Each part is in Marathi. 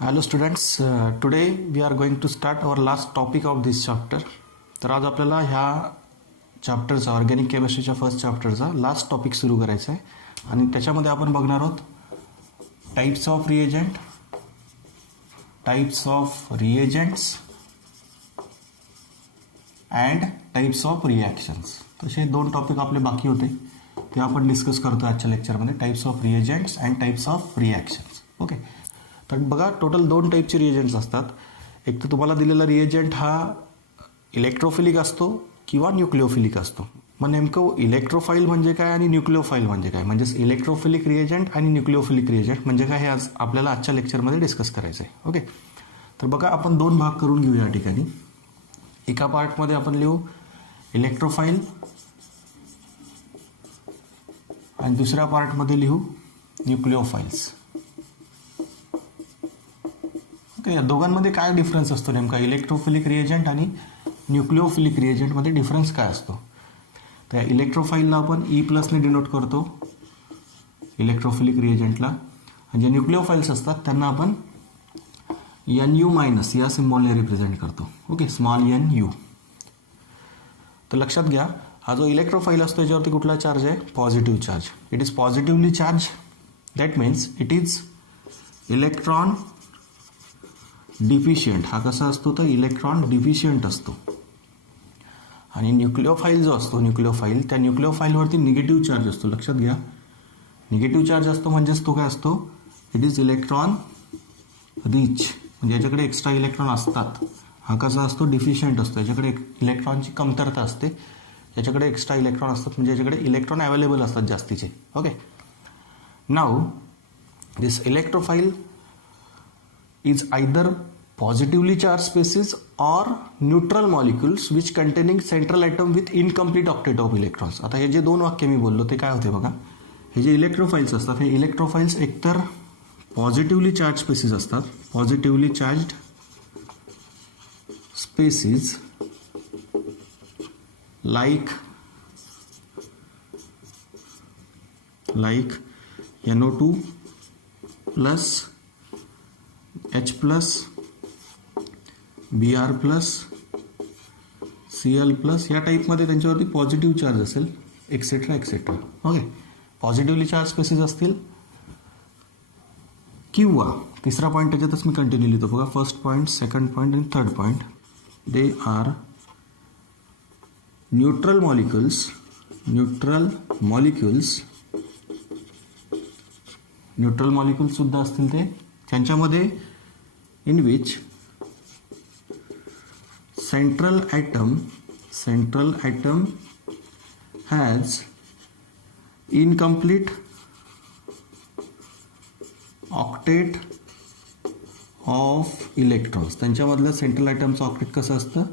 Hello students, today we are going to start our last topic of this chapter. तर आज आपल्याला ह्या चॅप्टरचा ऑर्गॅनिक केमिस्ट्रीच्या फर्स्ट चॅप्टरचा लास्ट टॉपिक सुरू करायचा आहे आणि त्याच्यामध्ये आपण बघणार आहोत types of reagent, types of reagents and types of reactions. तसे दोन टॉपिक आपले बाकी होते ते आपण डिस्कस करतो आजच्या लेक्चरमध्ये, types of reagents and types of reactions. Okay, तर बघा टोटल दोन टाईपचे रिएजंट्स असतात. एक तर तुम्हाला दिलेला रिएजंट हा इलेक्ट्रोफिलिक असतो किंवा न्यूक्लिओफिलिक असतो. मग नेमकं इलेक्ट्रोफाईल म्हणजे काय आणि न्यूक्लिओफाईल म्हणजे काय, म्हणजेच इलेक्ट्रोफिलिक रिएजंट आणि न्यूक्लिओफिलिक रिएजंट म्हणजे काय हे आज आपल्याला आजच्या लेक्चरमध्ये डिस्कस करायचं आहे. ओके, तर बघा आपण दोन भाग करून घेऊ या ठिकाणी. एका पार्टमध्ये आपण लिहू इलेक्ट्रोफाईल आणि दुसऱ्या पार्टमध्ये लिहू न्यूक्लिओफाईल्स. ओके, या दोघांमध्ये काय डिफरन्स असतो नेमका, इलेक्ट्रोफिलिक रिएजंट आणि न्यूक्लिओफिलिक रिएजंटमध्ये डिफरन्स काय असतो. तर इलेक्ट्रोफाईलला आपण E+ने डिनोट करतो इलेक्ट्रोफिलिक रिएजंटला, आणि जे न्यूक्लिओफाईल्स असतात त्यांना आपण NU- या सिम्बॉलने रिप्रेझेंट करतो. Okay, small NU. तर लक्षात घ्या, हा जो इलेक्ट्रोफाईल असतो याच्यावरती कुठला चार्ज आहे, positive charge. It is positively charge, that means it is electron deficient. हा कसा असतो तर इलेक्ट्रॉन डिफिशियंट असतो. आणि न्यूक्लिओफाईल जो असतो न्यूक्लिओफाईल, त्या न्यूक्लिओफाईलवरती निगेटिव्ह चार्ज असतो. लक्षात घ्या, निगेटिव्ह चार्ज असतो म्हणजेच तो काय असतो, इट इज इलेक्ट्रॉन रिच, म्हणजे याच्याकडे एक्स्ट्रा इलेक्ट्रॉन असतात. हा कसा असतो, डिफिशियंट असतो, याच्याकडे इलेक्ट्रॉनची कमतरता असते, याच्याकडे एक्स्ट्रा इलेक्ट्रॉन असतात, म्हणजे याच्याकडे इलेक्ट्रॉन अवेलेबल असतात जास्तीचे. Okay, now this इलेक्ट्रोफाईल is either positively charged species or neutral molecules which containing central atom with incomplete octet of electrons. आता हे जे दोन वाक्य मी बोललो ते काय होते बघा, हे जे इलेक्ट्रोफाईल्स असतात हे इलेक्ट्रोफाईल्स एकतर पॉझिटिव्हली चार्ज स्पेसिस असतात, positively charged species like NO2 plus H+, Br+, Cl+, या टाईपमध्ये त्यांच्यावरती पॉझिटिव्ह चार्ज असेल, etcetera etcetera. Okay, positively charge species असतील, किंवा तिसरा पॉईंट त्याच्यातच मी कंटिन्यू लिहितो बघा, फर्स्ट पॉईंट, सेकंड पॉईंट आणि third point, they are neutral molecules. Neutral molecules सुद्धा असतील ते, त्यांच्यामध्ये in which central atom has incomplete octet of electrons. त्यांच्यामधलं सेंट्रल ॲटमचं ऑक्टेट कसं असतं,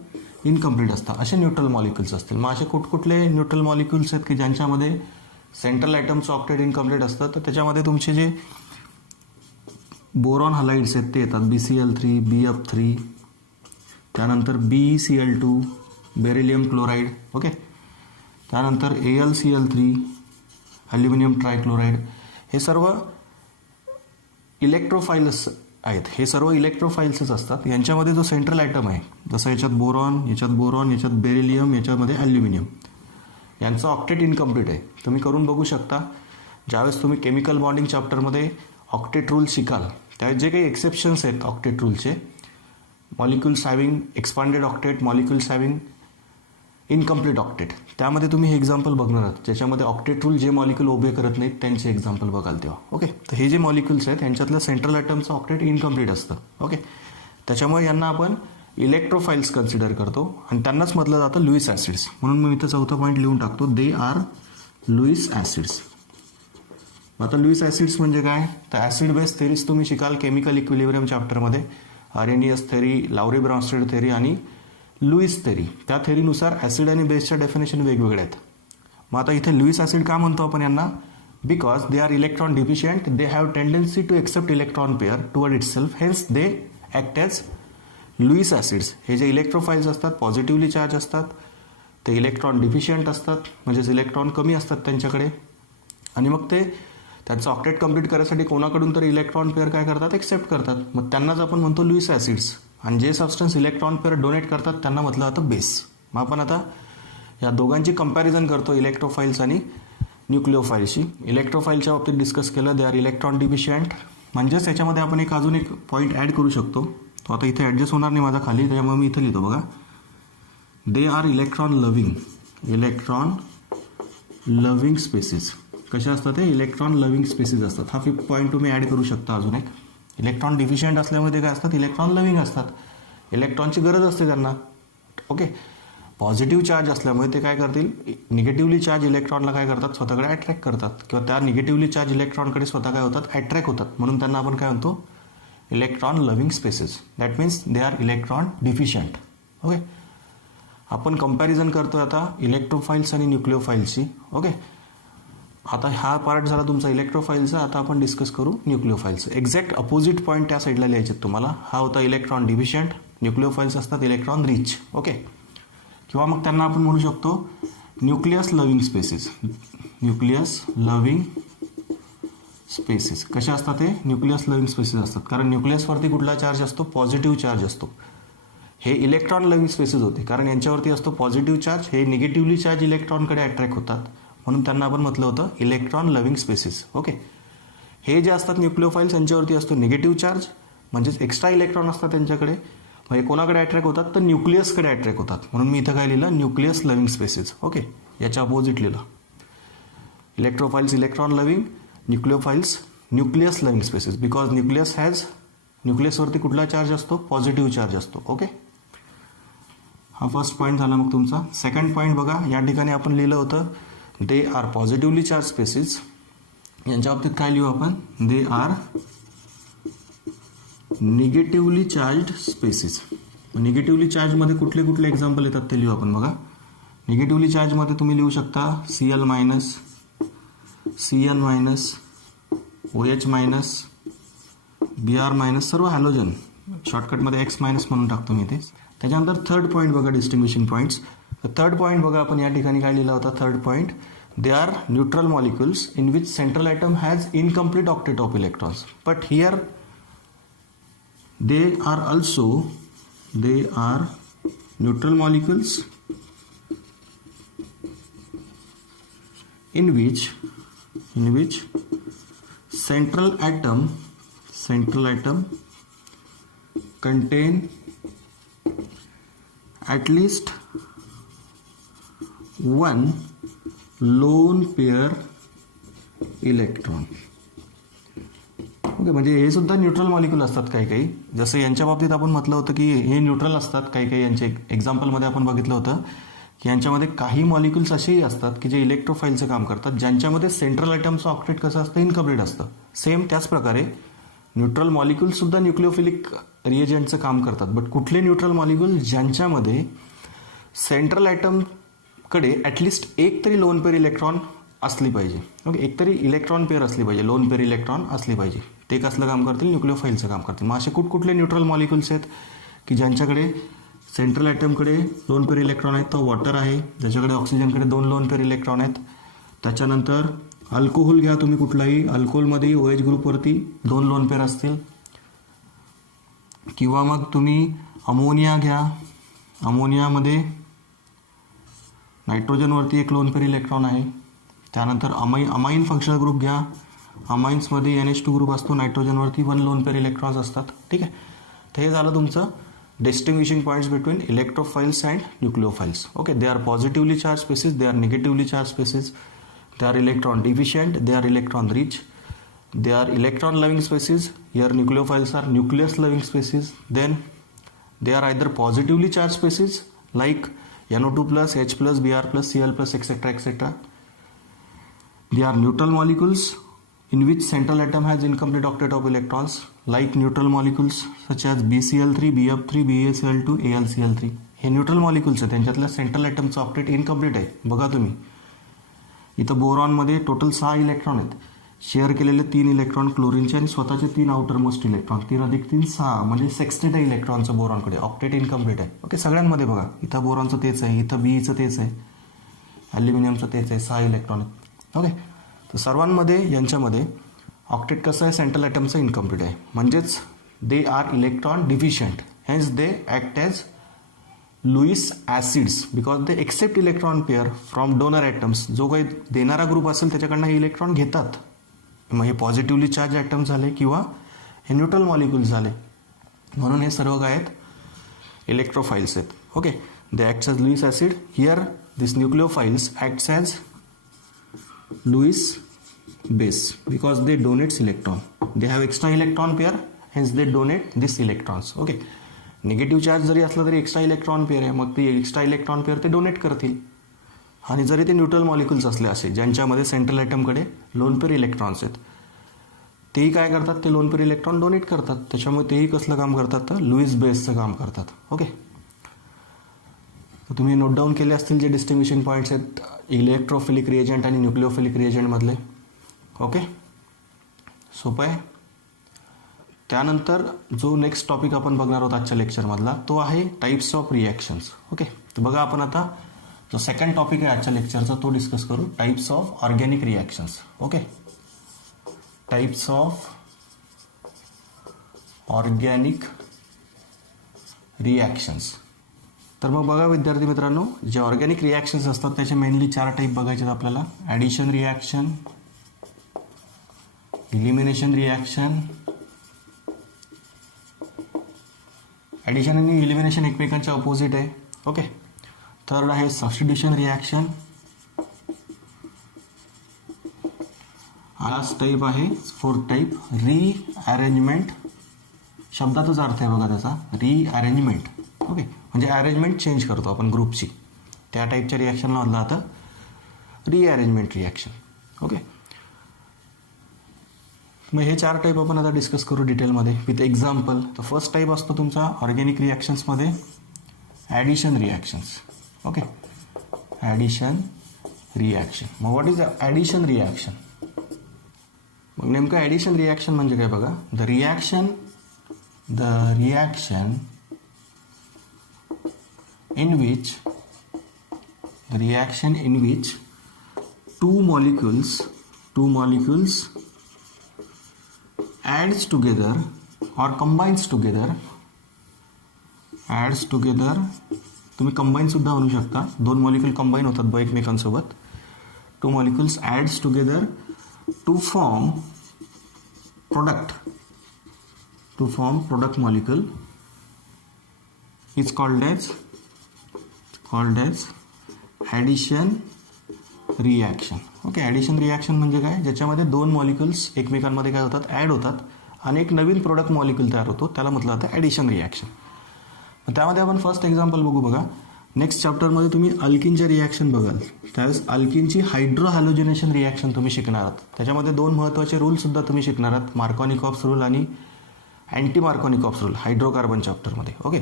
इनकम्प्लीट असतं. असे न्यूट्रल मॉलिक्युल्स असतील. मग असे कुठकुठले न्यूट्रल मॉलिक्युल्स आहेत की ज्यांच्यामध्ये सेंट्रल ॲटमचं ऑक्टेट इनकम्प्लीट असतं, तर त्याच्यामध्ये तुमचे जे बोरॉन हलाइड्स आहेत ते येतात, BCl3, BF3, त्यानंतर BeCl2, बेरिलियम क्लोराईड. ओके, त्यानंतर AlCl3, ॲल्युमिनियम ट्रायक्लोराईड. हे सर्व इलेक्ट्रोफाईल्स आहेत, हे सर्व इलेक्ट्रोफाईल्सच असतात. यांच्यामध्ये जो सेंट्रल ॲटम आहे, जसं याच्यात बोरॉन, याच्यात बेरिलियम, याच्यामध्ये ॲल्युमिनियम, यांचं ऑक्टेट इनकम्प्लीट आहे. तुम्ही करून बघू शकता. ज्यावेळेस तुम्ही केमिकल बॉन्डिंग चॅप्टरमध्ये ऑक्टेट रूल शिकाल त्यावेळेस जे काही एक्सेप्शन्स आहेत ऑक्टेट रूलचे, molecules having expanded octet, molecules having incomplete octet, त्यामध्ये तुम्ही हे एक्झाम्पल बघणार आहात ज्याच्यामध्ये ऑक्टेट रूल जे मॉलिक्युल उभे करत नाहीत त्यांचे एक्झाम्पल बघाल तेव्हा. ओके, तर हे जे मॉलिक्युल्स आहेत यांच्यातलं सेंट्रल ॲटमचं ऑक्टेट इनकम्प्लीट असतं. ओके, त्याच्यामुळे यांना आपण इलेक्ट्रोफाईल्स कन्सिडर करतो आणि त्यांनाच म्हटलं जातं लुईस ॲसिड्स. म्हणून मी इथं चौथा पॉईंट लिहून टाकतो, दे आर लुईस ॲसिड्स. आता लुईस ॲसिड्स म्हणजे काय, तर ॲसिड बेस थेरीज तुम्ही शिकाल केमिकल इक्विलिब्रियम चॅप्टरमध्ये, Arrhenius theory, Lowry Bronsted theory आणि लुईस थेरी. त्या थेरीनुसार ॲसिड आणि बेसच्या डेफिनेशन वेगवेगळ्या आहेत. मग आता इथे लुईस ॲसिड का म्हणतो आपण यांना, because they are electron deficient, they have tendency to accept electron pair toward itself, hence they act as Lewis acids. हे जे इलेक्ट्रोफाईल्स असतात पॉझिटिव्हली चार्ज असतात, ते इलेक्ट्रॉन डिफिशियंट असतात, म्हणजेच इलेक्ट्रॉन कमी असतात त्यांच्याकडे, आणि मग ते त्यांचं ऑक्टेट कंप्लीट करायसाठी कोणाकडून तरी इलेक्ट्रॉन पेअर काय करतात, एक्सेप्ट करतात. मग त्यांनाच आपण म्हणतो लुईस ॲसिड्स. आणि जे सबस्टन्स इलेक्ट्रॉन पेअर डोनेट करतात त्यांना म्हटलं जातं बेस. मग आपण आता या दोघांची कंपॅरिझन करतो, इलेक्ट्रोफाईल्स आणि न्यूक्लिओफाईल्सची. इलेक्ट्रोफाईलच्या बाबतीत डिस्कस केलं, दे आर इलेक्ट्रॉन डिफिशियंट. म्हणजेच त्याच्यामध्ये आपण अजून एक पॉईंट ॲड करू शकतो. तो आता इथे ॲडजस्ट होणार नाही माझा खाली, त्याच्यामुळे मी इथं लिहितो बघा. They are electron loving. Electron loving species. कशा असतात ते? इलेक्ट्रॉन लव्हिंग स्पेसिस असतात. हा पॉईंट तुम्ही ॲड करू शकता अजून एक. इलेक्ट्रॉन डिफिशियंट असल्यामुळे ते काय असतात? इलेक्ट्रॉन लव्हिंग असतात. इलेक्ट्रॉनची गरज असते त्यांना. ओके. पॉझिटिव्ह चार्ज असल्यामुळे ते काय करतील? निगेटिव्हली चार्ज इलेक्ट्रॉनला काय करतात? स्वतःकडे अट्रॅक्ट करतात, किंवा त्या निगेटिव्हली चार्ज इलेक्ट्रॉनकडे स्वतः काय होतात? अट्रॅक्ट होतात. म्हणून त्यांना आपण काय म्हणतो? Electron loving species. That means they are electron deficient. Okay. आपण कंपॅरिझन करतोय आता इलेक्ट्रोफाईल्स आणि न्यूक्लिओफाईल्सची. ओके. आता हा पार्ट झाला तुमचा इलेक्ट्रोफाईलचा. आता आपण डिस्कस करू न्यूक्लिओफाईल्सचं. एक्झॅक्ट अपोजिट पॉईंट त्या साईडला लिहायचे तुम्हाला. हा होता इलेक्ट्रॉन डिफिशियंट. न्यूक्लिओफाईल्स असतात इलेक्ट्रॉन रिच. ओके. किंवा मग त्यांना आपण म्हणू शकतो nucleus loving species. Nucleus loving species. कशा असतात ते? न्यूक्लियस लव्हिंग स्पेसिस असतात. कारण न्यूक्लियसवरती कुठला चार्ज असतो? पॉझिटिव्ह चार्ज असतो. हे इलेक्ट्रॉन लव्हिंग स्पेसिस होते कारण यांच्यावरती असतो पॉझिटिव्ह चार्ज. हे निगेटिव्हली चार्ज इलेक्ट्रॉनकडे अट्रॅक्ट होतात, म्हणून त्यांना आपण म्हटलं होतं इलेक्ट्रॉन लव्हिंग स्पेसिस. ओके. हे जे असतात न्यूक्लिओफाईल्स, यांच्यावरती असतो निगेटिव्ह चार्ज, म्हणजेच एक्स्ट्रा इलेक्ट्रॉन असतात त्यांच्याकडे. म्हणजे कोणाकडे अट्रॅक्ट होतात? तर न्यूक्लियसकडे अट्रॅक्ट होतात. म्हणून मी इथं काय लिहिलं? Nucleus loving species. ओके. याच्या अपोजिट लिहिलं. Electrophiles electron loving, nucleophiles nucleus loving species. Because न्यूक्लियसवरती कुठला चार्ज असतो? पॉझिटिव्ह चार्ज असतो. ओके. हा फर्स्ट पॉईंट झाला मग तुमचा. सेकंड पॉईंट बघा, या ठिकाणी आपण लिहिलं होतं they are positively charge species. यांच्या बाबतीत काय लिहू आपण? They are negatively charge species. Negatively चार्जमध्ये कुठले कुठले एक्झाम्पल येतात ते लिहू आपण बघा. निगेटिव्हली चार्जमध्ये तुम्ही लिहू शकता Cl minus, Cn minus, OH minus, Br minus, सर्व हॅलोजन. शॉर्टकटमध्ये X मायनस म्हणून टाकतो मी ते. त्याच्यानंतर थर्ड पॉईंट बघा, डिस्टिंग्विशिंग पॉईंट्स. थर्ड पॉईंट बघा आपण या ठिकाणी काय लिहिला होता? Third point, they are neutral molecules in which central atom has incomplete octet of electrons. But here they are neutral molecules in which central atom contain at least one lone pair electron. Okay. म्हणजे हे सुद्धा न्यूट्रल मॉलिक्यूल असतात काही काही. जसं यांच्या बाबतीत आपण म्हटलं होतं की हे न्यूट्रल असतात काही काही. यांचे एक्झाम्पलमध्ये आपण बघितलं होतं की यांच्यामध्ये काही मॉलिक्युल्स असेही असतात की जे इलेक्ट्रोफाईलचं काम करतात, ज्यांच्यामध्ये सेंट्रल ॲटमचं ऑक्टेट कसं असतं? इनकम्प्लीट असतं. सेम त्याच प्रकारे न्यूट्रल मॉलिक्यूल सुद्धा न्यूक्लिओफिलिक रिएजंटचं काम करतात. बट कुठले न्यूट्रल मॉलिक्यूल? ज्यांच्यामध्ये सेंट्रल ॲटमकडे ॲटलिस्ट एक तरी लोन पेअर इलेक्ट्रॉन असली पाहिजे. ओके. एक तरी इलेक्ट्रॉन पेअर असली पाहिजे, लोन पेअर इलेक्ट्रॉन असली पाहिजे. ते कसलं काम करतील? न्यूक्लिओफाईलचं काम करतील. मग असे कुठकुठले न्यूट्रल मॉलिक्युल्स आहेत की ज्यांच्याकडे सेंट्रल ॲटमकडे लोन पेअर इलेक्ट्रॉन आहेत? तर वॉटर आहे, ज्याच्याकडे ऑक्सिजनकडे 2 लोन पेअर इलेक्ट्रॉन आहेत. त्याच्यानंतर अल्कोहोल घ्या तुम्ही कुठलाही, अल्कोहोलमध्ये OH ग्रुपवरती 2 लोन पेअर असतील. किंवा मग तुम्ही अमोनिया घ्या, अमोनियामध्ये नायट्रोजनवरती 1 लोन पेअर इलेक्ट्रॉन आहे. त्यानंतर अमाईन फंक्शनल ग्रुप घ्या, अमाइन्समध्ये NH2 ग्रुप असतो, नायट्रोजनवरती 1 लोन पेअर इलेक्ट्रॉन्स असतात. ठीक आहे. तर हे झालं तुमचं distinguishing points between electrophiles and nucleophiles. Okay. They are positively charge species, they are negatively charge species, they are electron deficient, they are electron rich, they are electron loving species. Here nucleophiles are nucleus loving species. Then they are either positively charged species like NO2 plus, H plus, Br plus, Cl plus, etc. They are neutral molecules in which central atom has incomplete octet of electrons like neutral molecules such as BCl3, BF3, BaCl2, AlCl3. हे न्यूट्रल मॉलिक्युल्स आहेत, त्यांच्यातल्या सेंट्रल ॲटमचं ऑक्टेट इनकम्प्लीट आहे. बघा तुम्ही इथं बोरॉनमध्ये टोटल 6 इलेक्ट्रॉन आहेत. शेअर केलेले 3 इलेक्ट्रॉन क्लोरीनचे आणि स्वतःचे 3 आउटर मोस्ट इलेक्ट्रॉन. 3 अधिक 3 6 म्हणजे 60 इलेक्ट्रॉनचं बोरॉनकडे ऑक्टेट इनकम्प्लीट आहे. ओके. सगळ्यांमध्ये बघा इथं बोरॉनचं तेच आहे, इथं बीचं तेच आहे, ॲल्युमिनियमचं तेच आहे, 6 इलेक्ट्रॉन आहेत. ओके. तर सर्वांमध्ये यांच्यामध्ये ऑक्टेट कसं आहे, सेंट्रल ॲटमचं इनकम्प्लीट आहे, म्हणजेच they are electron deficient, hence they act as Lewis acids because they accept electron pair from donor atoms. जो काही देणारा ग्रुप असेल त्याच्याकडनं हे इलेक्ट्रॉन घेतात. मग हे पॉझिटिव्हली चार्ज ॲटम झाले किंवा हे न्यूट्रल मॉलिक्यूल्स झाले, म्हणून हे सर्व काय आहेत, इलेक्ट्रोफाइल्स आहेत. Okay, they acts as Lewis acid. Here this nucleophiles acts as Lewis base because they donates electron. They have extra electron pair, hence they donate this electrons. Okay, negative charge जरी असला तरी एक्स्ट्रा इलेक्ट्रॉन पेअर आहे, मग ती एक्स्ट्रा इलेक्ट्रॉन पेअर ते डोनेट करतील. आणि जरी ते न्यूट्रल मॉलिक्युल्स असले असे ज्यांच्यामध्ये सेंट्रल ॲटमकडे लोन पेअर इलेक्ट्रॉन्स आहेत, तेही काय करतात, ते लोन पेअर इलेक्ट्रॉन डोनेट करतात. त्याच्यामुळे तेही कसलं काम करतात, तर लुईस बेसचं काम करतात. ओके, तर तुम्ही नोट डाऊन केले असतील जे डिस्टिंग्विशिंग पॉईंट्स आहेत इलेक्ट्रोफिलिक रिएजंट आणि न्यूक्लिओफिलिक रिएजंटमधले. ओके, सोपं आहे. त्यानंतर जो नेक्स्ट टॉपिक आपण बघणार आहोत आजच्या लेक्चरमधला तो आहे टाईप्स ऑफ रिॲक्शन्स. ओके, तर बघा आपण आता जो सेकंड टॉपिक आहे आजच्या लेक्चरचा तो डिस्कस करू, types of organic reactions. Okay, types of organic reactions. तर मग बघा विद्यार्थी मित्रांनो, जे ऑर्गॅनिक रिॲक्शन्स असतात त्याचे मेनली 4 टाईप बघायचे आहेत आपल्याला. Addition reaction, elimination reaction. Addition आणि इलिमिनेशन एकमेकांच्या अपोजिट आहे. ओके, थर्ड आहे सबस्टिट्यूशन रिॲक्शन. लास्ट टाईप आहे फोर्थ टाईप रिअरेंजमेंट. शब्दातच अर्थ आहे बघा त्याचा, रिअरेंजमेंट. ओके, म्हणजे अरेंजमेंट चेंज करतो आपण ग्रुपची, त्या टाईपच्या रिॲक्शनला म्हटलं आता रिअरेंजमेंट रिॲक्शन. ओके, मग हे 4 टाईप आपण आता डिस्कस करू डिटेलमध्ये विथ एक्झाम्पल. तर फर्स्ट टाईप असतो तुमचा ऑर्गॅनिक रिॲक्शन्समध्ये addition reactions. Okay, addition reaction. मग व्हॉट इज ॲडिशन रिॲक्शन? मग नेमकं ॲडिशन रिॲक्शन म्हणजे काय बघा, the reaction in which two molecules adds together or combines together. तुम्ही कंबाईन सुद्धा म्हणू शकता, 2 मॉलिक्यूल कंबाईन होतात एकमेकांसोबत. 2 molecules adds together to form product molecule is called as addition reaction. Okay, addition reaction म्हणजे काय, ज्याच्यामध्ये 2 मॉलिक्युल्स एकमेकांमध्ये काय होतात, ॲड होतात आणि एक नवीन प्रोडक्ट मॉलिक्यूल तयार होतो, त्याला म्हटलं जातं ॲडिशन रिॲक्शन. त्यामध्ये आपण फर्स्ट एक्झाम्पल बघू. बघा, नेक्स्ट चॅप्टरमध्ये तुम्ही अल्किनच्या रिॲक्शन बघाल, त्यावेळेस अल्किनची हायड्रो हॅलोजिनेशन रिॲक्शन तुम्ही शिकणार आहात. त्याच्यामध्ये 2 महत्त्वाचे रूलसुद्धा तुम्ही शिकणार आहात, मार्कोनिकॉफ्स रूल आणि anti Markovnikov's rule hydrocarbon चॅप्टरमध्ये. Okay,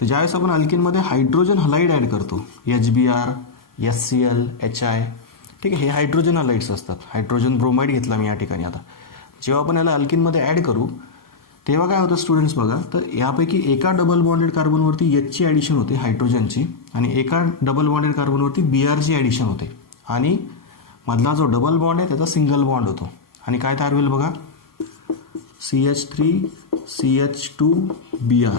तर ज्यावेळेस आपण अल्किनमध्ये हायड्रोजन हलाईड ॲड करतो, HBr, HCl, HI, ठीक आहे, हे हायड्रोजन हलाईड्स असतात. हायड्रोजन ब्रोमाइड घेतला मी या ठिकाणी. आता जेव्हा आपण याला अल्किनमध्ये ॲड करू तेव्हा काय होतं स्टुडंट्स बघा, तर यापैकी एका डबल बॉन्डेड कार्बनवरती Hची ॲडिशन होते हायड्रोजनची आणि एका डबल बॉन्डेड कार्बनवरती Brची ॲडिशन होते आणि मधला जो डबल बॉन्ड आहे त्याचा सिंगल बॉन्ड होतो आणि काय तयार होईल बघा, CH3CH2Br.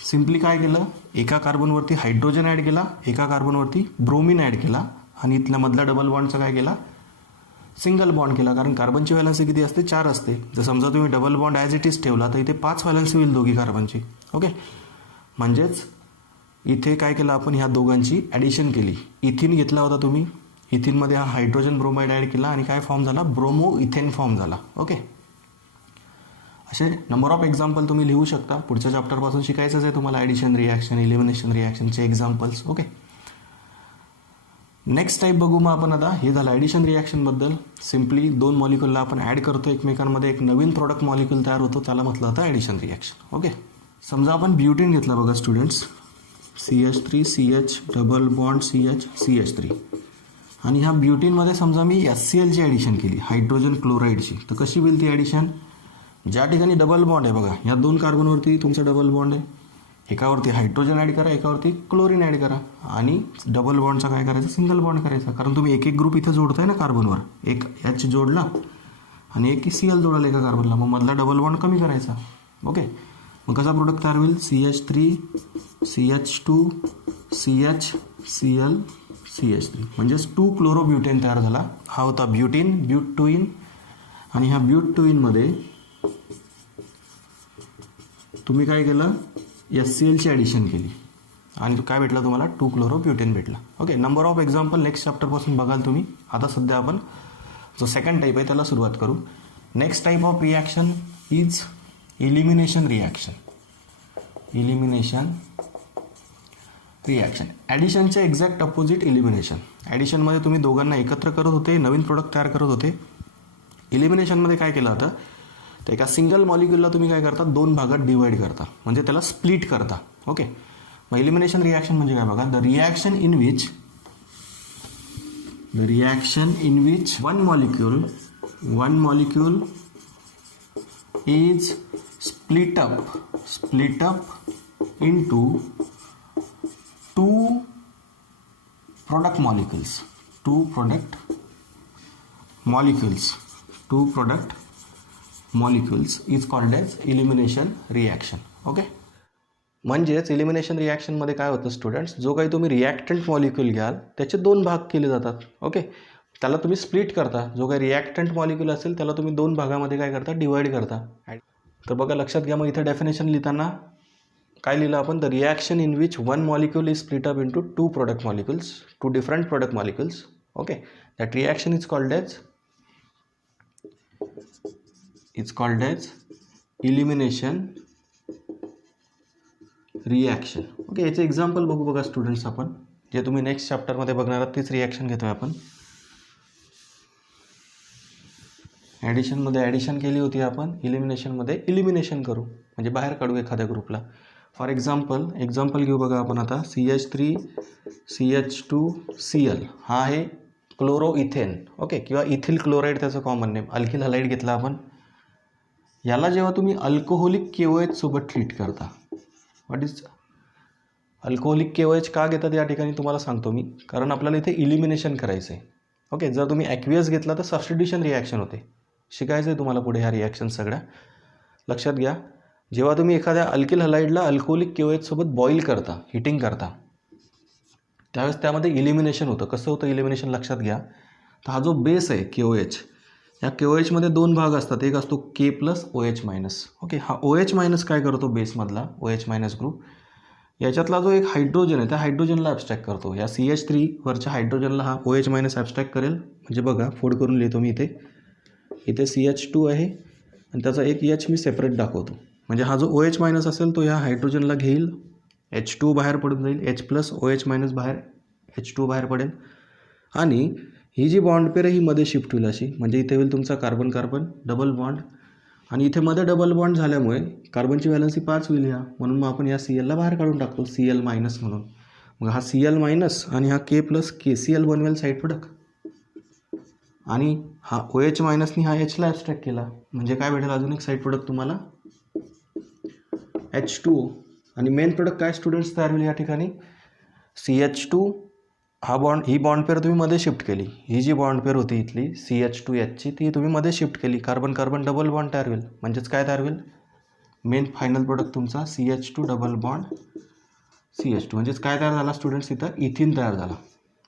सिम्पली काय केलं, एका कार्बनवरती हायड्रोजन ॲड केला, एका कार्बनवरती ब्रोमिन ॲड केला आणि इथल्या मधला डबल बॉन्डचा काय केला, सिंगल बॉन्ड केला. कारण कार्बनची व्हॅलन्सी किती असते, 4 असते. जर समजा तुम्ही double bond as it is ठेवला तर इथे 5 व्हॅलन्सी होईल दोघी कार्बनची. ओके, म्हणजेच इथे काय केलं आपण, ह्या दोघांची ॲडिशन केली. इथिन घेतला होता तुम्ही, इथिनमध्ये हा हायड्रोजन ब्रोमाइड ॲड केला आणि काय फॉर्म झाला, ब्रोमो इथेन फॉर्म झाला. ओके, असे नंबर ऑफ एक्झाम्पल तुम्ही लिहू शकता. पुढच्या चॅप्टरपासून शिकायचंच आहे तुम्हाला ॲडिशन रिॲक्शन, इलिमिनेशन रिॲक्शनचे एक्झाम्पल्स. ओके, नेक्स्ट टाईप बघू मग आपण आता. हे झालं ॲडिशन रिॲक्शनबद्दल. सिम्पली 2 मॉलिक्यूलला आपण ॲड करतो एकमेकांमध्ये, एक नवीन प्रोडक्ट मॉलिक्यूल तयार होतो, त्याला म्हटलं जातं ॲडिशन रिॲक्शन. ओके, समजा आपण ब्युटेन घेतला बघा students, CH3 CH double bond CH CH3 आणि ह्या ब्युटेनमध्ये समजा मी HClची ॲडिशन केली, हायड्रोजन क्लोराईडची. तर कशी होईल ती ॲडिशन, ज्या ठिकाणी डबल बॉन्ड आहे बघा, ह्या 2 कार्बनवरती तुमचा डबल बॉन्ड आहे, एकावरती हायड्रोजन ॲड करा, एकावरती क्लोरीन ॲड करा आणि डबल बॉन्डचा काय करायचं, सिंगल बॉन्ड करायचा. कारण तुम्ही एक एक ग्रुप इथे जोडताय ना कार्बनवर, एक H जोडला आणि एक Cl जोडाल एका कार्बनला, मग मधला डबल बॉन्ड कमी करायचा. ओके, मग कसा प्रोडक्ट तयार होईल, CH3 CH2 CH Cl CH3 म्हणजेच 2 क्लोरोब्युटेन तयार झाला. हा होता ब्युटीन, ब्यूट-2-इन. आणि ह्या ब्यूट-2-इनमध्ये तुम्ही काय केलं, HClची ॲडिशन केली आणि काय भेटलं तुम्हाला, 2 क्लोरोब्युटेन भेटला. Okay, number of example next चॅप्टरपासून बघाल तुम्ही. आता सध्या आपण जो सेकंड टाईप आहे त्याला सुरुवात करू. Next type of reaction is elimination reaction. Elimination reaction, ॲडिशनच्या एक्झॅक्ट अपोजिट इलिमिनेशन. ॲडिशनमध्ये तुम्ही दोघांना एकत्र करत होते, नवीन प्रोडक्ट तयार करत होते. इलिमिनेशनमध्ये काय केलं होतं, तर एका सिंगल मॉलिक्यूलला तुम्ही काय करता, 2 भागात डिवाइड करता, म्हणजे त्याला स्प्लिट करता. ओके, मग इलिमिनेशन रिॲक्शन म्हणजे काय बघा, the reaction in which one molecule is split up into 2 product molecules is called as elimination reaction. Okay, म्हणजेच इलिमिनेशन रिॲक्शनमध्ये काय होतं स्टुडंट्स, जो काही तुम्ही रिॲक्टंट मॉलिक्यूल घ्याल त्याचे 2 भाग केले जातात. ओके, त्याला तुम्ही स्प्लिट करता. जो काही रिॲक्टंट मॉलिक्यूल असेल त्याला तुम्ही 2 भागामध्ये काय करता, डिवाइड करता. तर बघा लक्षात घ्या, मग इथे डेफिनेशन लिहिताना काय लिहिलं आपण, the reaction in which one molecule is split up into 2 different product molecules. Okay, that reaction is called as elimination reaction. Okay, याचे एक्झाम्पल बघू बघा स्टुडंट्स आपण, जे तुम्ही नेक्स्ट चॅप्टरमध्ये बघणार आहात तीच रिॲक्शन घेतो आहे आपण. ॲडिशनमध्ये ॲडिशन केली होती आपण, इलिमिनेशनमध्ये इलिमिनेशन करू, म्हणजे बाहेर काढू एखाद्या ग्रुपला. फॉर एक्झाम्पल घेऊ बघा आपण आता, CH3 CH2 Cl हा आहे क्लोरो इथेन. ओके, किंवा इथिल क्लोराईड त्याचं कॉमन नेम. अल्किल हलाईड घेतला आपण. याला जेव्हा तुम्ही अल्कोहोलिक KOH सोबत ट्रीट करता, व्हॉट इज अल्कोहोलिक KOH का घेतात या ठिकाणी तुम्हाला सांगतो मी, कारण आपल्याला इथे इलिमिनेशन करायचं आहे. ओके, जर तुम्ही ॲक्वियस घेतला तर सबस्टिट्यूशन रिॲक्शन होते. शिकायचं आहे तुम्हाला पुढे ह्या रिॲक्शन सगळ्या. लक्षात घ्या, जेव्हा तुम्ही एखाद्या अल्किल हलाईडला अल्कोहोलिक KOH सोबत बॉईल करता, हिटिंग करता, त्यावेळेस त्यामध्ये इलिमिनेशन होतं. कसं होतं इलिमिनेशन लक्षात घ्या. तर हा जो बेस आहे KOH, या KOHमध्ये 2 भाग असतात. एक असतो K plus OH minus. Okay, हा OH मायनस काय करतो, बेसमधला OH मायनस ग्रुप, याच्यातला जो एक हायड्रोजन आहे त्या हायड्रोजनला ॲब्स्ट्रॅक्ट करतो. या CH3 वरच्या हायड्रोजनला हा OH मायनस ॲब्स्ट्रॅक्ट करेल. म्हणजे बघा फोड करून लिहितो मी इथे CH2 आहे आणि त्याचा एक H मी सेपरेट दाखवतो. म्हणजे हा जो OH मायनस असेल तो ह्या हायड्रोजनला घेईल, H2 बाहेर पडून जाईल, H प्लस OH मायनस बाहेर, H2 बाहेर पडेल. आणि ही जी बॉन्ड पेर आहे ही मध्ये शिफ्ट होईल अशी, म्हणजे इथे होईल तुमचा कार्बन कार्बन डबल बॉन्ड. आणि इथे मध्ये डबल बॉन्ड झाल्यामुळे कार्बनची व्हॅलन्सी 5 होईल ह्या, म्हणून मग आपण या Clला बाहेर काढून टाकतो, Cl मायनस म्हणून. मग हा Cl मायनस आणि हा K प्लस KCl बनवेल साईड प्रोडक्ट. आणि हा OH मायनसनी हा Hला ॲब्स्ट्रॅक्ट केला, म्हणजे काय भेटेल अजून एक साईड प्रोडक्ट तुम्हाला H2O. आणि मेन प्रोडक्ट काय स्टुडंट्स तयार होईल या ठिकाणी, CH2 ही बॉन्ड पेअर तुम्ही मध्ये शिफ्ट केली. ही जी बॉन्ड पेअर होती इथली CH2Hची ती तुम्ही मध्ये शिफ्ट केली, कार्बन कार्बन डबल बॉन्ड तयार होईल. म्हणजेच काय तयार होईल, मेन फायनल प्रोडक्ट तुमचा CH2 डबल बॉन्ड CH2. म्हणजेच काय तयार झाला स्टुडंट्स, इथं इथिन तयार झाला.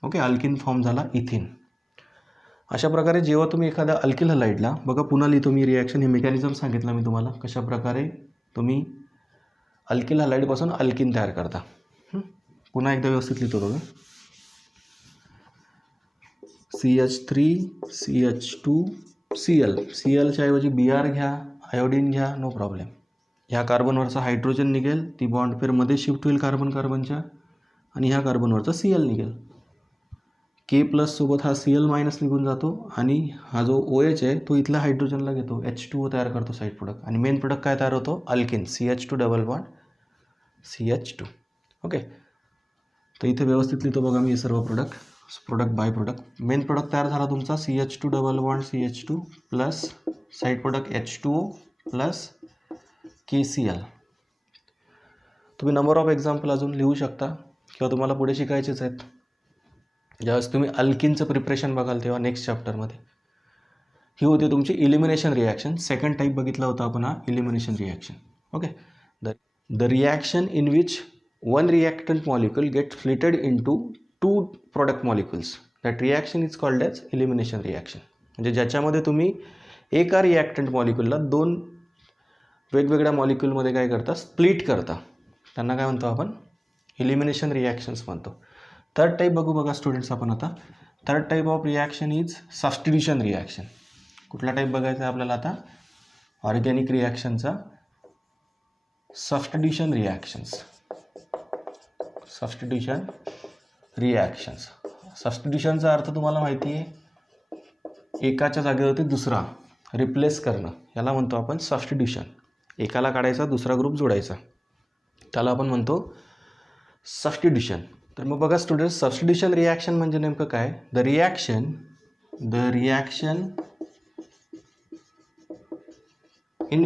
ओके, अल्किन फॉर्म झाला इथिन. अशा प्रकारे जेव्हा तुम्ही एखाद्या अल्किल हलाईडला, बघा पुन्हा लिहितो मी रिॲक्शन, हे मेकॅनिझम सांगितलं मी तुम्हाला कशा प्रकारे तुम्ही अल्किल हलाईडपासून अल्किन तयार करता. पुन्हा एकदा व्यवस्थित लिहितो बघा, CH3 CH2 Clच्या ऐवजी Br घ्या, आयोडीन घ्या, नो प्रॉब्लेम. ह्या कार्बनवरचा हायड्रोजन निघेल, ती बॉन्ड पेअरमध्ये शिफ्ट होईल कार्बन कार्बनच्या, आणि ह्या कार्बनवरचा Cl निघेल. K प्लस सोबत हा Cl मायनस निघून जातो आणि हा जो OH आहे तो इथल्या हायड्रोजनला घेतो, H2O तयार करतो साईड प्रोडक्ट. आणि मेन प्रोडक्ट काय तयार होतो, alkene CH2 double bond CH2. Okay, तर इथे व्यवस्थित लिहितो बघा मी हे सर्व product by product. Main product तयार झाला तुमचा CH2 double bond CH2 plus side product H2O plus KCl. तुम्ही नंबर ऑफ एक्झाम्पल अजून लिहू शकता किंवा तुम्हाला पुढे शिकायचेच आहेत. ज्यावेळेस तुम्ही अल्किनचं प्रिपरेशन बघाल तेव्हा नेक्स्ट चॅप्टरमध्ये. ही होती तुमची इलिमिनेशन रिॲक्शन. सेकंड टाईप बघितला होता आपण हा elimination reaction. Okay. The reaction in which one reactant molecule get splitted into 2 product molecules, that reaction is called as elimination reaction. म्हणजे ज्याच्यामध्ये तुम्ही एका रिॲक्टंट मॉलिक्यूलला 2 वेगवेगळ्या मॉलिक्यूलमध्ये काय करता, स्प्लिट करता. त्यांना काय म्हणतो आपण, इलिमिनेशन रिॲक्शन्स म्हणतो. थर्ड टाईप बघू बघा स्टुडंट्स आपण आता. Third type of reaction is substitution reaction. कुठला टाईप बघायचा आहे आपल्याला आता, ऑर्गॅनिक रिॲक्शनचा सबस्टिट्यूशन रिॲक्शन्स. Substitution reactions. सबस्टिट्यूशनचा अर्थ तुम्हाला माहिती आहे, एकाच्या जागेवरती दुसरा रिप्लेस करणं, याला म्हणतो आपण सबस्टिट्यूशन. एकाला काढायचा दुसरा ग्रुप जोडायचा, त्याला आपण म्हणतो सबस्टिट्यूशन. तर मग बघा स्टुडंट्स, सबस्टिट्यूशन रिॲक्शन म्हणजे नेमकं काय, the reaction in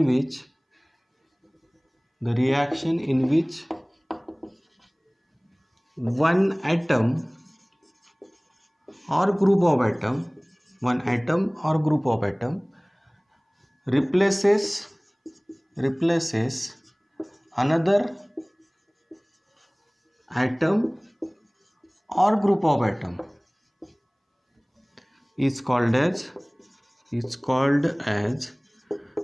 which one atom or group of atom replaces another atom or group of atom is called as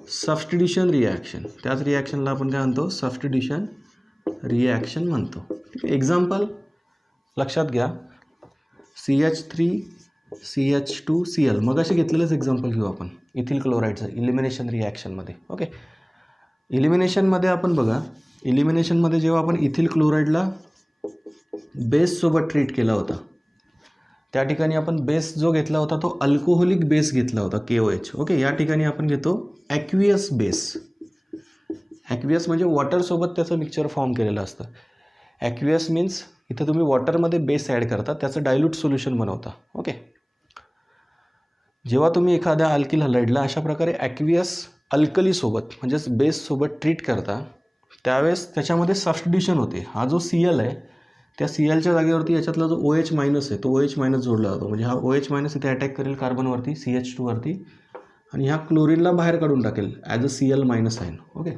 substitution reaction. त्याच रिॲक्शनला आपण काय म्हणतो, सबस्टिट्यूशन रिॲक्शन म्हणतो. एक्झाम्पल लक्षात घ्या, CH3CH2Cl. मग असे घेतलेलंच एक्झाम्पल घेऊ आपण इथिल क्लोराईडचं इलिमिनेशन रिॲक्शनमध्ये. ओके. इलिमिनेशनमध्ये आपण बघा, इलिमिनेशनमध्ये जेव्हा आपण इथिल क्लोराईडला बेससोबत ट्रीट केला होता, त्या ठिकाणी आपण बेस जो घेतला होता तो अल्कोहोलिक बेस घेतला होता, KOH. ओके. या ठिकाणी आपण घेतो ॲक्वियस बेस. ॲक्वियस म्हणजे वॉटरसोबत त्याचं मिक्सचर फॉर्म केलेलं असतं. ॲक्वियस मीन्स इथं तुम्ही वॉटरमध्ये बेस ॲड करता, त्याचं डायल्यूट सोल्युशन बनवता. ओके. जेव्हा तुम्ही एखाद्या अल्किल हलाइडला अशा प्रकारे ॲक्वियस अल्कलीसोबत म्हणजेच बेससोबत ट्रीट करता, त्यावेळेस त्याच्यामध्ये सबस्टिट्यूशन होते. हा जो Cl आहे, त्या Clच्या जागेवरती याच्यातला जो OH मायनस आहे तो OH मायनस जोडला जातो. म्हणजे हा OH मायनस इथे अटॅक करेल कार्बनवरती, CH2वरती, आणि ह्या क्लोरीनला बाहेर काढून टाकेल as a Cl minus ion. Okay.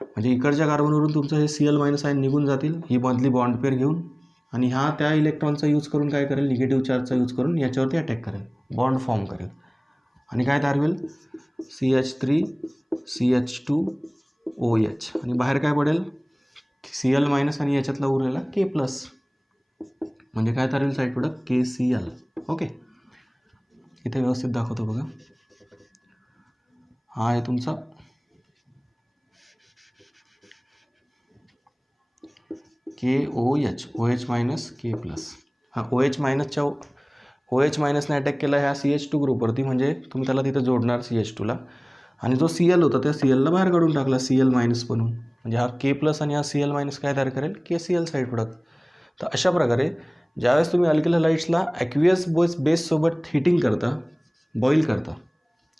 म्हणजे इकडच्या कार्बनवरून तुमचं हे Cl मायनस आयन निघून जातील, ही मधली बॉन्ड पेअर घेऊन, आणि हा त्या इलेक्ट्रॉनचा यूज करून काय करेल, निगेटिव्ह चार्जचा यूज करून याच्यावरती अटॅक करेल, बॉन्ड फॉर्म करेल, आणि काय तयार होईल, CH3CH2OH, आणि बाहेर काय पडेल, Cl मायनस आणि याच्यातला उरलेला K प्लस, म्हणजे काय तयार होईल साईड प्रोडक्ट KCl. ओके. इथे व्यवस्थित दाखवतो बघा. हा आहे तुमचा KOH, OH minus K plus. हा OH मायनसने अटॅक केला ह्या CH2 ग्रुपवरती, म्हणजे तुम्ही त्याला तिथे जोडणार CH2ला, आणि जो Cl होता त्या Clला बाहेर काढून टाकला Cl मायनस बनून, म्हणजे हा K प्लस आणि हा Cl मायनस काय तयार करेल, KCl साईड प्रोडक्ट. तर अशा प्रकारे ज्यावेळेस तुम्ही अल्किल हलाइड्सला ॲक्वियस बेससोबत हीटिंग करता, बॉईल करता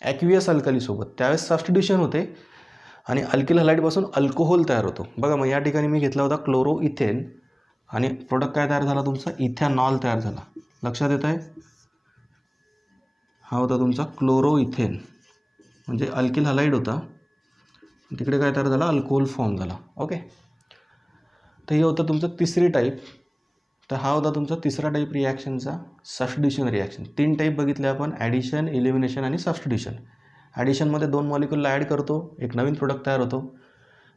ॲक्वियस अल्कलीसोबत, त्यावेळेस सबस्टिट्यूशन होते आणि अल्किल हलाइडपासून अल्कोहोल तयार होतो. बघा मग या ठिकाणी मी घेतला होता क्लोरो इथेन, आणि प्रोडक्ट काय तयार झाला तुमचा, इथेनॉल तयार झाला. लक्षात येत आहे, हा होता तुमचा क्लोरो इथेन, म्हणजे अल्किल हलाइड होता, तिकडे काय तयार झाला, अल्कोहोल फॉर्म झाला. ओके. तर हे होतं तुमचं तिसरी टाईप. तर हा होता तुमचा तिसरा टाईप रिॲक्शनचा, सबस्टिट्यूशन रिॲक्शन. 3 टाईप बघितले आपण, ॲडिशन, इलिमिनेशन आणि सबस्टिट्यूशन. ॲडिशनमध्ये 2 मॉलिक्यूलला ॲड करतो, एक नवीन प्रोडक्ट तयार होतो.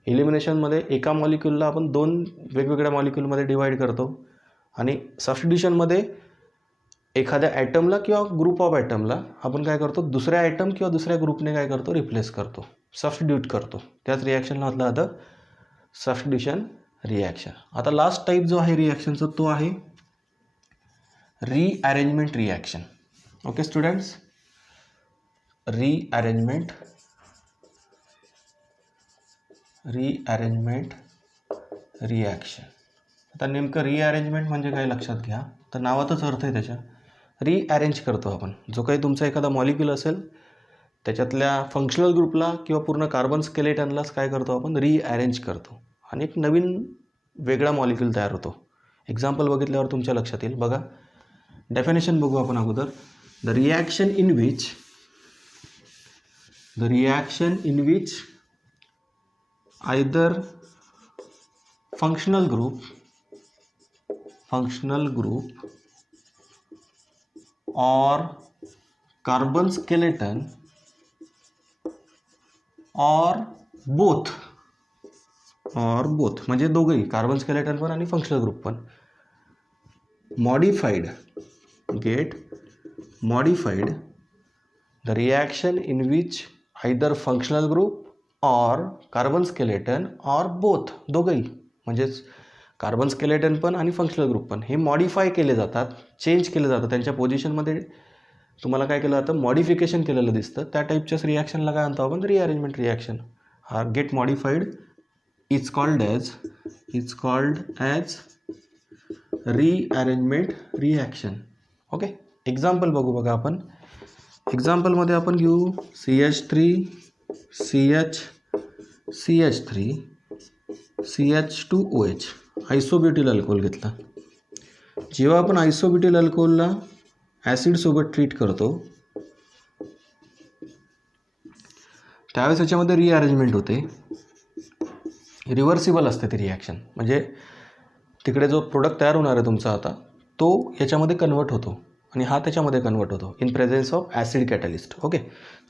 इलिमिनेशनमध्ये एका मॉलिक्यूलला आपण 2 वेगवेगळ्या मॉलिक्यूलमध्ये डिवाईड करतो, आणि सबस्टिट्यूशनमध्ये एखाद्या ॲटमला किंवा ग्रुप ऑफ ॲटमला आपण काय करतो, दुसऱ्या ॲटम किंवा दुसऱ्या ग्रुपने काय करतो, रिप्लेस करतो, सबस्टिट्यूट करतो. त्याच रिॲक्शनला म्हटलं जातं सबस्टिट्यूशन रिॲक्शन. आता लास्ट टाईप जो आहे रिॲक्शनचा तो आहे rearrangement reaction. Okay students, rearrangement reaction. आता नेमकं रीअरेंजमेंट म्हणजे काय लक्षात घ्या, तर नावातच अर्थ आहे त्याच्या, रीअरेंज करतो आपण. जो काही तुमचा एखादा मॉलिक्यूल असेल त्याच्यातल्या फंक्शनल ग्रुपला किंवा पूर्ण कार्बन स्केलेटनलाच काय करतो आपण, रीअरेंज करतो, आणि एक नवीन वेगळा मॉलिक्यूल तयार होतो. एक्झाम्पल बघितल्यावर तुमच्या लक्षात येईल. बघा डेफिनेशन बघू आपण अगोदर. The reaction in which either functional group or carbon skeleton or both म्हणजे दोघंही, कार्बन स्केलेटन पण आणि फंक्शनल ग्रुप पण, modified the reaction in which either functional group or carbon skeleton or both, दोघंही म्हणजेच कार्बन स्केलेटन पण आणि फंक्शनल ग्रुप पण हे मॉडिफाय केले जातात, चेंज केले जातात, त्यांच्या पोझिशनमध्ये तुम्हाला काय केलं जातं, मॉडिफिकेशन केलेलं दिसतं. त्या टाईपच्याच रिॲक्शनला काय म्हणतो आपण, रिअरेंजमेंट रिॲक्शन. हा get modified is called as rearrangement reaction. Okay, example बघू. बघा आपण एक्झाम्पलमध्ये आपण घेऊ CH3 CH3 CH2OH आयसोब्युटिल अल्कोहोल घेतला. जेव्हा आपण आयसोब्युटिल अल्कोहोलला ॲसिडसोबत ट्रीट करतो त्यावेळेस याच्यामध्ये रिअरेंजमेंट होते, रिव्हर्सिबल असते ती रिॲक्शन. म्हणजे तिकडे जो प्रोडक्ट तयार होणार आहे तुमचा आता तो याच्यामध्ये कन्वर्ट होतो आणि हा त्याच्यामध्ये कन्वर्ट होतो in presence of acid catalyst. Okay,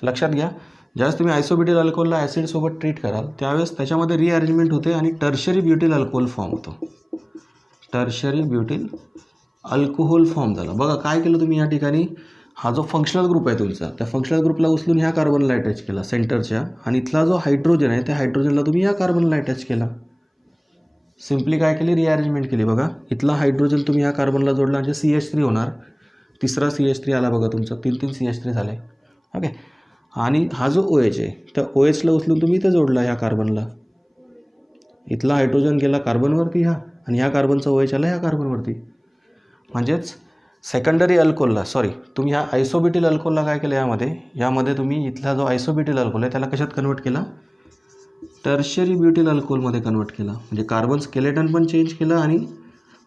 लक्षात घ्या, ज्यावेळेस तुम्ही आयसोब्युटिल अल्कोहोलला ॲसिडसोबत ट्रीट कराल त्यावेळेस त्याच्यामध्ये रिअरेंजमेंट होते आणि टर्शरी ब्युटिल अल्कोहोल फॉर्म होतो. टर्शरी ब्युटिल अल्कोहोल फॉर्म झाला. बघा काय केलं तुम्ही या ठिकाणी, हा जो फंक्शनल ग्रुप आहे तुमचा त्या फंक्शनल ग्रुपला उचलून ह्या कार्बनला अटॅच केला सेंटरच्या, आणि इथला जो हायड्रोजन आहे त्या हायड्रोजनला तुम्ही या कार्बनला अटॅच केला. सिम्पली काय केली, रिअरेंजमेंट केली. बघा इथला हायड्रोजन तुम्ही ह्या कार्बनला जोडला म्हणजे CH3 होणार, तिसरा CH3 आला. बघा तुमचा 3 CH3 झाले. ओके, आणि हा जो OH आहे त्या OHला उचलून तुम्ही इथे जोडला ह्या कार्बनला. इथला हायड्रोजन गेला कार्बनवरती ह्या, आणि ह्या कार्बनचा OH आला ह्या कार्बनवरती. म्हणजेच सेकंडरी अल्कोहोलला तुम्ही ह्या आयसोब्युटिल अल्कोहोलला काय केलं, यामध्ये तुम्ही इथला जो आयसोब्युटिल अल्कोहोल आहे त्याला कशात कन्वर्ट केला, टर्शरी ब्युटिल अल्कोहोलमध्ये कन्वर्ट केला. म्हणजे कार्बन स्केलेटन पण चेंज केलं आणि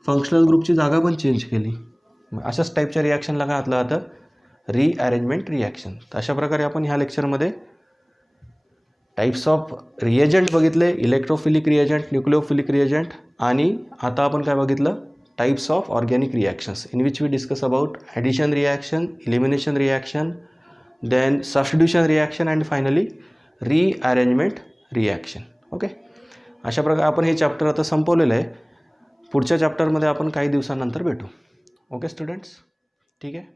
फंक्शनल ग्रुपची जागा पण चेंज केली. अशाच टाईपच्या रिॲक्शनला काय म्हटलं जातं, रिअरेंजमेंट रिॲक्शन. तर अशा प्रकारे आपण ह्या लेक्चरमध्ये टाईप्स ऑफ रिएजंट बघितले, इलेक्ट्रोफिलिक रिएजंट, न्यूक्लिओफिलिक रिएजंट, आणि आता आपण काय बघितलं, types of organic reactions in which we discuss about addition reaction, elimination reaction, then substitution reaction and finally rearrangement reaction. Okay, अशा प्रकारे आपण हे चॅप्टर आता संपवलेलं आहे. पुढच्या चॅप्टरमध्ये आपण काही दिवसानंतर भेटू. ओके स्टुडंट्स, ठीक आहे.